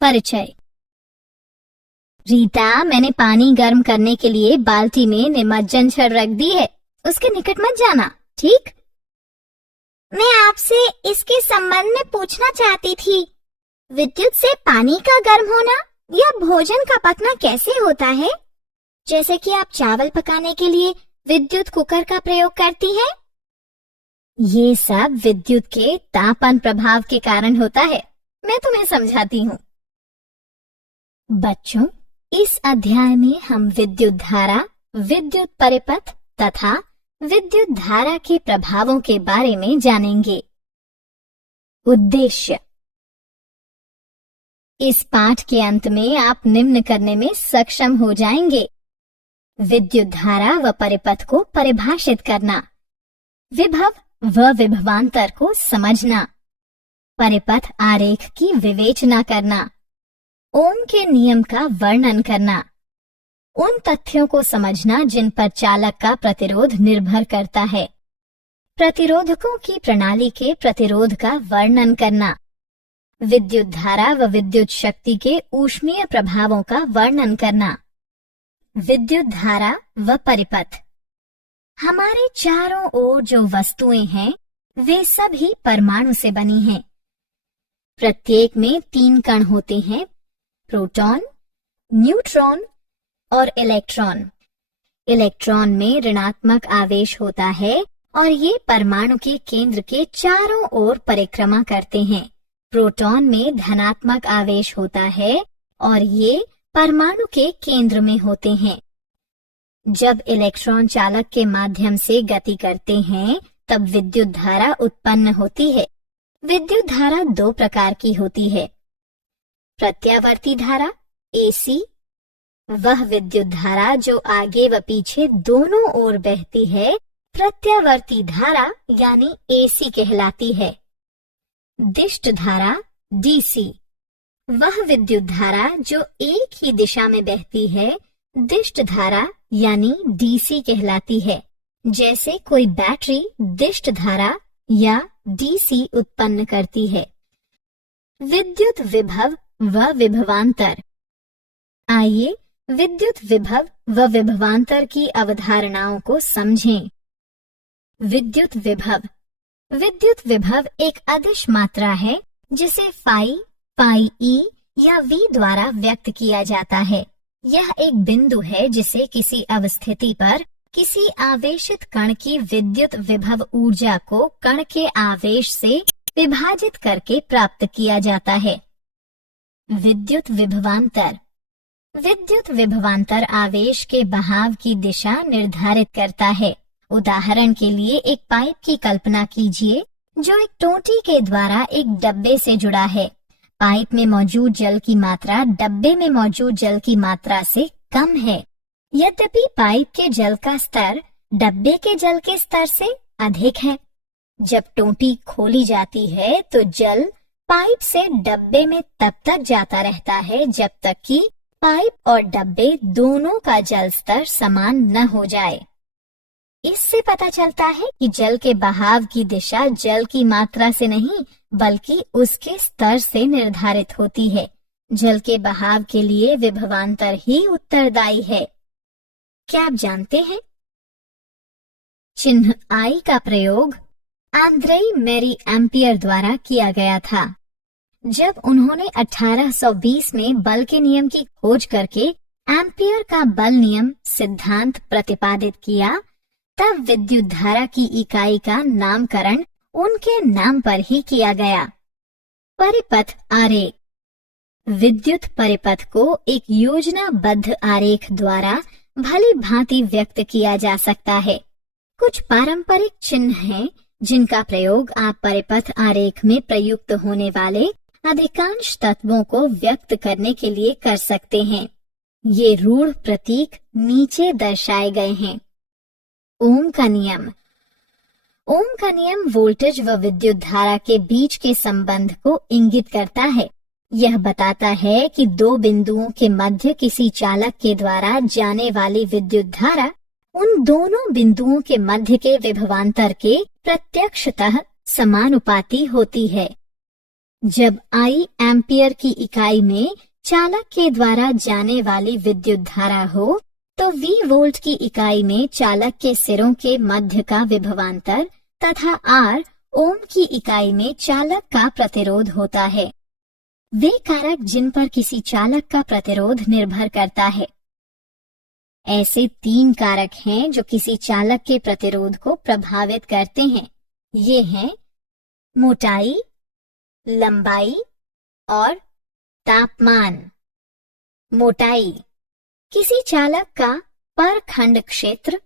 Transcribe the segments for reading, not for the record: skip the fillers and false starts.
परिचय। रीता, मैंने पानी गर्म करने के लिए बाल्टी में निमज्जन छड़ रख दी है, उसके निकट मत जाना, ठीक? मैं आपसे इसके संबंध में पूछना चाहती थी। विद्युत से पानी का गर्म होना या भोजन का पकना कैसे होता है? जैसे कि आप चावल पकाने के लिए विद्युत कुकर का प्रयोग करती हैं। ये सब विद्युत के तापन प्रभाव के कारण होता है। मैं तुम्हें समझाती हूँ। बच्चों, इस अध्याय में हम विद्युत धारा, विद्युत परिपथ तथा विद्युत धारा के प्रभावों के बारे में जानेंगे। उद्देश्य। इस पाठ के अंत में आप निम्न करने में सक्षम हो जाएंगे। विद्युत धारा व परिपथ को परिभाषित करना, विभव व विभवांतर को समझना, परिपथ आरेख की विवेचना करना, ओम के नियम का वर्णन करना, उन तथ्यों को समझना जिन पर चालक का प्रतिरोध निर्भर करता है, प्रतिरोधकों की प्रणाली के प्रतिरोध का वर्णन करना, विद्युत धारा व विद्युत शक्ति के ऊष्मीय प्रभावों का वर्णन करना। विद्युत धारा व परिपथ। हमारे चारों ओर जो वस्तुएं हैं वे सभी परमाणु से बनी हैं। प्रत्येक में 3 कण होते हैं, प्रोटॉन, न्यूट्रॉन और इलेक्ट्रॉन। इलेक्ट्रॉन में ऋणात्मक आवेश होता है और ये परमाणु के केंद्र के चारों ओर परिक्रमा करते हैं। प्रोटॉन में धनात्मक आवेश होता है और ये परमाणु के केंद्र में होते हैं। जब इलेक्ट्रॉन चालक के माध्यम से गति करते हैं तब विद्युत धारा उत्पन्न होती है। विद्युत धारा 2 प्रकार की होती है। प्रत्यावर्ती धारा AC, वह विद्युत धारा जो आगे व पीछे दोनों ओर बहती है प्रत्यावर्ती धारा यानी AC कहलाती है। दिष्ट धारा DC, वह विद्युत धारा जो एक ही दिशा में बहती है दिष्ट धारा यानी DC कहलाती है। जैसे कोई बैटरी दिष्ट धारा या DC उत्पन्न करती है। विद्युत विभव व विभवांतर। आइए विद्युत विभव व विभवांतर की अवधारणाओं को समझें। विद्युत विभव। विद्युत विभव एक अदिश मात्रा है जिसे फाई, पाई ई या V द्वारा व्यक्त किया जाता है। यह एक बिंदु है जिसे किसी अवस्थिति पर किसी आवेशित कण की विद्युत विभव ऊर्जा को कण के आवेश से विभाजित करके प्राप्त किया जाता है। विद्युत विभवांतर। विद्युत विभवांतर आवेश के बहाव की दिशा निर्धारित करता है। उदाहरण के लिए एक पाइप की कल्पना कीजिए जो एक टोंटी के द्वारा एक डब्बे से जुड़ा है। पाइप में मौजूद जल की मात्रा डब्बे में मौजूद जल की मात्रा से कम है। यद्यपि पाइप के जल का स्तर डब्बे के जल के स्तर से अधिक है। जब टोंटी खोली जाती है तो जल पाइप से डब्बे में तब तक जाता रहता है जब तक कि पाइप और डब्बे दोनों का जल स्तर समान न हो जाए। इससे पता चलता है कि जल के बहाव की दिशा जल की मात्रा से नहीं बल्कि उसके स्तर से निर्धारित होती है। जल के बहाव के लिए विभवांतर ही उत्तरदायी है। क्या आप जानते हैं? चिन्ह I का प्रयोग आंद्रेई मैरी एम्पियर द्वारा किया गया था। जब उन्होंने 1820 में बल के नियम की खोज करके एम्पियर का बल नियम सिद्धांत प्रतिपादित किया, तब विद्युत धारा की इकाई का नामकरण उनके नाम पर ही किया गया। परिपथ आरेख। विद्युत परिपथ को एक योजनाबद्ध आरेख द्वारा भली भांति व्यक्त किया जा सकता है। कुछ पारंपरिक चिन्ह हैं जिनका प्रयोग आप परिपथ आरेख में प्रयुक्त होने वाले अधिकांश तत्वों को व्यक्त करने के लिए कर सकते हैं। ये रूढ़ प्रतीक नीचे दर्शाए गए हैं। ओम का नियम। ओम का नियम वोल्टेज व विद्युत धारा के बीच के संबंध को इंगित करता है। यह बताता है कि 2 बिंदुओं के मध्य किसी चालक के द्वारा जाने वाली विद्युत धारा उन दोनों बिंदुओं के मध्य के विभवांतर के प्रत्यक्षतः समानुपाती होती है। जब I एम्पियर की इकाई में चालक के द्वारा जाने वाली विद्युत धारा हो तो V वोल्ट की इकाई में चालक के सिरों के मध्य का विभवांतर तथा R ओम की इकाई में चालक का प्रतिरोध होता है। वे कारक जिन पर किसी चालक का प्रतिरोध निर्भर करता है। ऐसे 3 कारक हैं जो किसी चालक के प्रतिरोध को प्रभावित करते हैं। ये हैं मोटाई, लंबाई और तापमान। मोटाई किसी चालक का परखंड क्षेत्र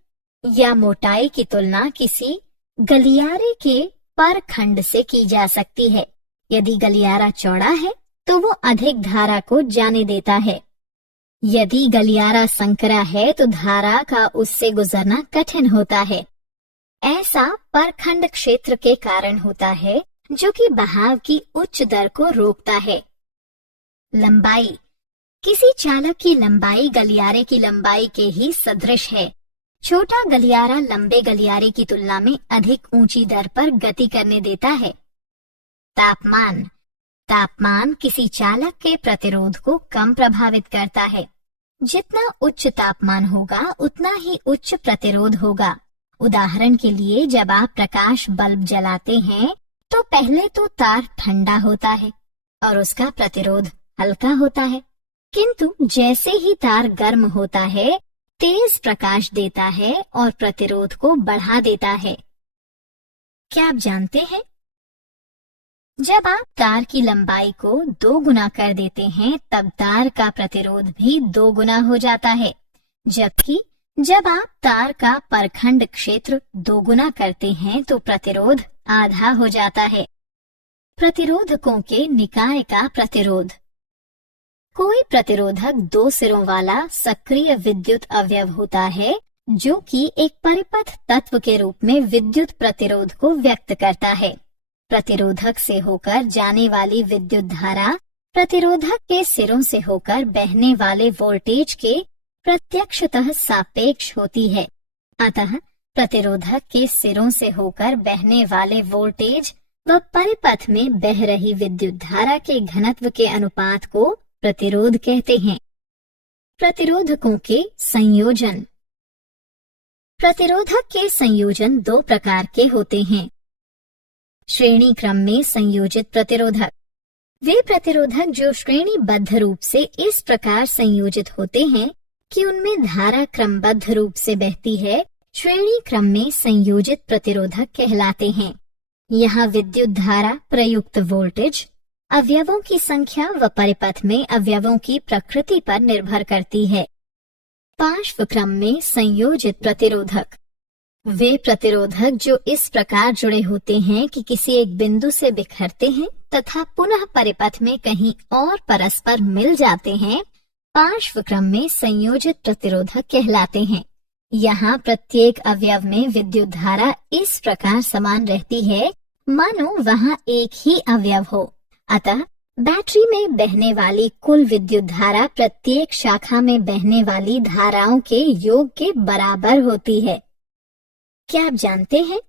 या मोटाई की तुलना किसी गलियारे के परखंड से की जा सकती है। यदि गलियारा चौड़ा है तो वो अधिक धारा को जाने देता है। यदि गलियारा संकरा है तो धारा का उससे गुजरना कठिन होता है। ऐसा परखंड क्षेत्र के कारण होता है जो कि बहाव की उच्च दर को रोकता है। लंबाई किसी चालक की लंबाई गलियारे की लंबाई के ही सदृश है। छोटा गलियारा लंबे गलियारे की तुलना में अधिक ऊंची दर पर गति करने देता है। तापमान तापमान किसी चालक के प्रतिरोध को कम प्रभावित करता है। जितना उच्च तापमान होगा उतना ही उच्च प्रतिरोध होगा। उदाहरण के लिए जब आप प्रकाश बल्ब जलाते हैं तो पहले तो तार ठंडा होता है और उसका प्रतिरोध हल्का होता है, किंतु जैसे ही तार गर्म होता है तेज प्रकाश देता है और प्रतिरोध को बढ़ा देता है। क्या आप जानते हैं, जब आप तार की लंबाई को 2 गुना कर देते हैं तब तार का प्रतिरोध भी 2 गुना हो जाता है, जबकि जब आप तार का परखंड क्षेत्र 2 गुना करते हैं तो प्रतिरोध आधा हो जाता है। प्रतिरोधकों के निकाय का प्रतिरोध। कोई प्रतिरोधक 2 सिरों वाला सक्रिय विद्युत अवयव होता है जो कि एक परिपथ तत्व के रूप में विद्युत प्रतिरोध को व्यक्त करता है। प्रतिरोधक से होकर जाने वाली विद्युत धारा प्रतिरोधक के सिरों से होकर बहने वाले वोल्टेज के प्रत्यक्षतः सापेक्ष होती है। अतः प्रतिरोधक के सिरों से होकर बहने वाले वोल्टेज व परिपथ में बह रही विद्युत धारा के घनत्व के अनुपात को प्रतिरोध कहते हैं। प्रतिरोधकों के संयोजन। प्रतिरोधक के संयोजन 2 प्रकार के होते हैं। श्रेणी क्रम में संयोजित प्रतिरोधक। वे प्रतिरोधक जो श्रेणीबद्ध रूप से इस प्रकार संयोजित होते हैं कि उनमें धारा क्रमबद्ध रूप से बहती है, श्रेणी क्रम में संयोजित प्रतिरोधक कहलाते हैं। यहाँ विद्युत धारा प्रयुक्त वोल्टेज अवयवों की संख्या व परिपथ में अवयवों की प्रकृति पर निर्भर करती है। पार्श्व क्रम में संयोजित प्रतिरोधक। वे प्रतिरोधक जो इस प्रकार जुड़े होते हैं कि किसी एक बिंदु से बिखरते हैं तथा पुनः परिपथ में कहीं और परस्पर मिल जाते हैं, पार्श्व क्रम में संयोजित प्रतिरोधक कहलाते हैं। यहाँ प्रत्येक अवयव में विद्युत धारा इस प्रकार समान रहती है मानो वहाँ एक ही अवयव हो। अतः बैटरी में बहने वाली कुल विद्युत धारा प्रत्येक शाखा में बहने वाली धाराओं के योग के बराबर होती है। क्या आप जानते हैं,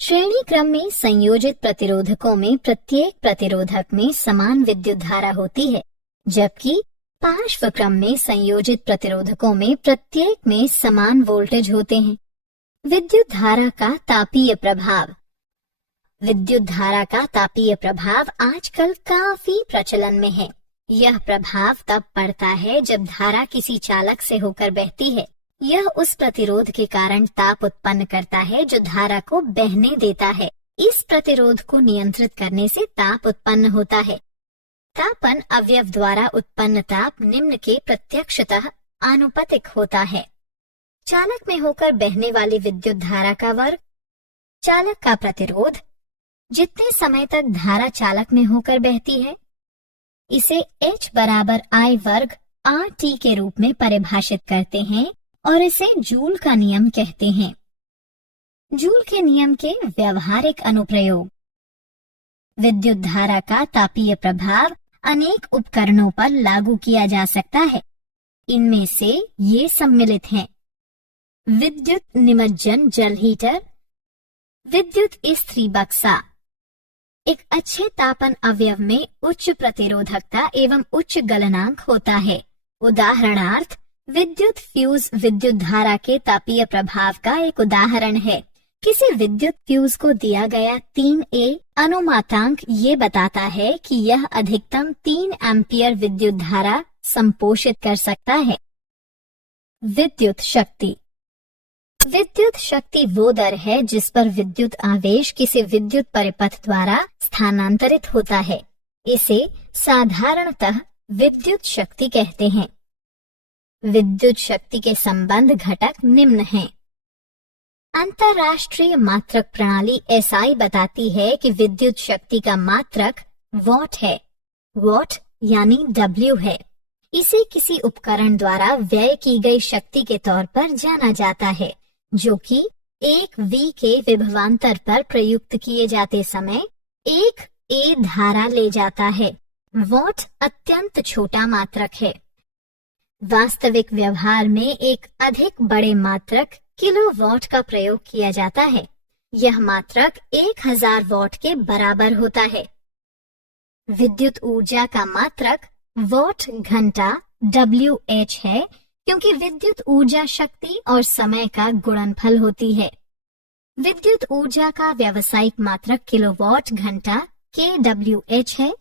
श्रेणी क्रम में संयोजित प्रतिरोधकों में प्रत्येक प्रतिरोधक में समान विद्युत धारा होती है, जबकि पार्श्व क्रम में संयोजित प्रतिरोधकों में प्रत्येक में समान वोल्टेज होते हैं। विद्युत धारा का तापीय प्रभाव। विद्युत धारा का तापीय प्रभाव आजकल काफी प्रचलन में है। यह प्रभाव तब पड़ता है जब धारा किसी चालक से होकर बहती है। यह उस प्रतिरोध के कारण ताप उत्पन्न करता है जो धारा को बहने देता है। इस प्रतिरोध को नियंत्रित करने से ताप उत्पन्न होता है। तापन अवयव द्वारा उत्पन्न ताप निम्न के प्रत्यक्षतः आनुपातिक होता है। चालक में होकर बहने वाली विद्युत धारा का वर्ग। चालक का प्रतिरोध। जितने समय तक धारा चालक में होकर बहती है, इसे H बराबर I वर्ग RT के रूप में परिभाषित करते हैं और इसे जूल का नियम कहते हैं। जूल के नियम के व्यवहारिक अनुप्रयोग। विद्युत धारा का तापीय प्रभाव अनेक उपकरणों पर लागू किया जा सकता है। इनमें से ये सम्मिलित हैं: विद्युत निमज्जन जल हीटर, विद्युत इस्त्री बक्सा, एक अच्छे तापन अवयव में उच्च प्रतिरोधकता एवं उच्च गलनांक होता है। उदाहरणार्थ, विद्युत फ्यूज विद्युत धारा के तापीय प्रभाव का एक उदाहरण है। किसी विद्युत फ्यूज को दिया गया 3A अनुमातांक ये बताता है कि यह अधिकतम 3 एम्पियर विद्युत धारा संपोषित कर सकता है। विद्युत शक्ति। विद्युत शक्ति वो दर है जिस पर विद्युत आवेश किसी विद्युत परिपथ द्वारा स्थानांतरित होता है। इसे साधारणतः विद्युत शक्ति कहते हैं। विद्युत शक्ति के संबंध घटक निम्न हैं। अंतरराष्ट्रीय मात्रक प्रणाली SI बताती है कि विद्युत शक्ति का मात्रक वॉट है। वॉट यानी W है। इसे किसी उपकरण द्वारा व्यय की गई शक्ति के तौर पर जाना जाता है, जो कि 1 V के विभवांतर पर प्रयुक्त किए जाते समय 1 A धारा ले जाता है। वॉट अत्यंत छोटा मात्रक है। वास्तविक व्यवहार में एक अधिक बड़े मात्रक किलोवाट का प्रयोग किया जाता है। यह मात्रक 1000 वॉट के बराबर होता है। विद्युत ऊर्जा का मात्रक वॉट घंटा WH है, क्योंकि विद्युत ऊर्जा शक्ति और समय का गुणनफल होती है। विद्युत ऊर्जा का व्यावसायिक मात्रक किलोवाट घंटा kWh है,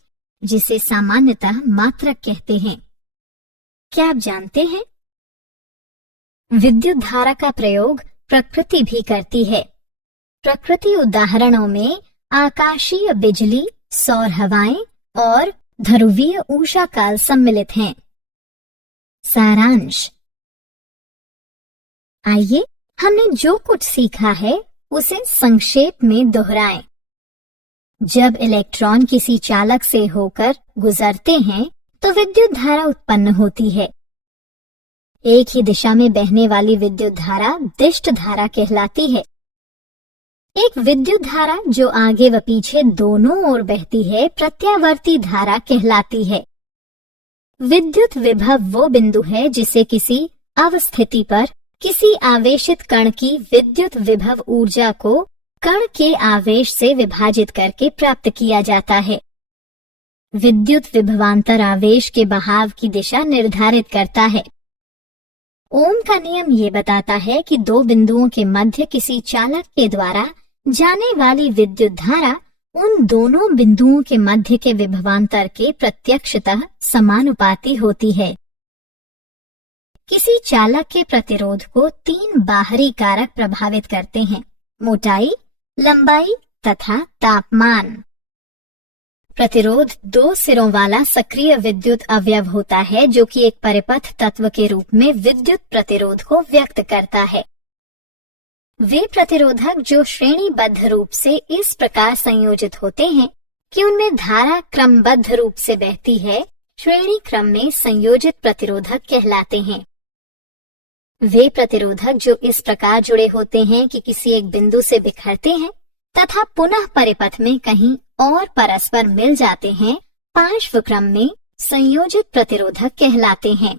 जिसे सामान्यतः मात्रक कहते हैं। क्या आप जानते हैं, विद्युत धारा का प्रयोग प्रकृति भी करती है। प्रकृति उदाहरणों में आकाशीय बिजली, सौर हवाएं और ध्रुवीय ऊष्माकाल सम्मिलित हैं। सारांश। आइए हमने जो कुछ सीखा है उसे संक्षेप में दोहराएं। जब इलेक्ट्रॉन किसी चालक से होकर गुजरते हैं तो विद्युत धारा उत्पन्न होती है। एक ही दिशा में बहने वाली विद्युत धारा दिष्ट धारा कहलाती है। एक विद्युत धारा जो आगे व पीछे दोनों ओर बहती है प्रत्यावर्ती धारा कहलाती है। विद्युत विभव वो बिंदु है जिसे किसी अवस्थिति पर किसी आवेशित कण की विद्युत विभव ऊर्जा को कण के आवेश से विभाजित करके प्राप्त किया जाता है। विद्युत विभवांतर आवेश के बहाव की दिशा निर्धारित करता है। ओम का नियम ये बताता है कि दो बिंदुओं के मध्य किसी चालक के द्वारा जाने वाली विद्युत धारा उन दोनों बिंदुओं के मध्य के विभवांतर के प्रत्यक्षतः समानुपाती होती है। किसी चालक के प्रतिरोध को 3 बाहरी कारक प्रभावित करते हैं: मोटाई, लंबाई तथा तापमान। प्रतिरोध 2 सिरों वाला सक्रिय विद्युत अवयव होता है, जो कि एक परिपथ तत्व के रूप में विद्युत प्रतिरोध को व्यक्त करता है। वे प्रतिरोधक जो श्रेणीबद्ध रूप से इस प्रकार संयोजित होते हैं कि उनमें धारा क्रमबद्ध रूप से बहती है, श्रेणी क्रम में संयोजित प्रतिरोधक कहलाते हैं। वे प्रतिरोधक जो इस प्रकार जुड़े होते हैं कि किसी एक बिंदु से बिखरते हैं तथा पुनः परिपथ में कहीं और परस्पर मिल जाते हैं, पार्श्व क्रम में संयोजित प्रतिरोधक कहलाते हैं।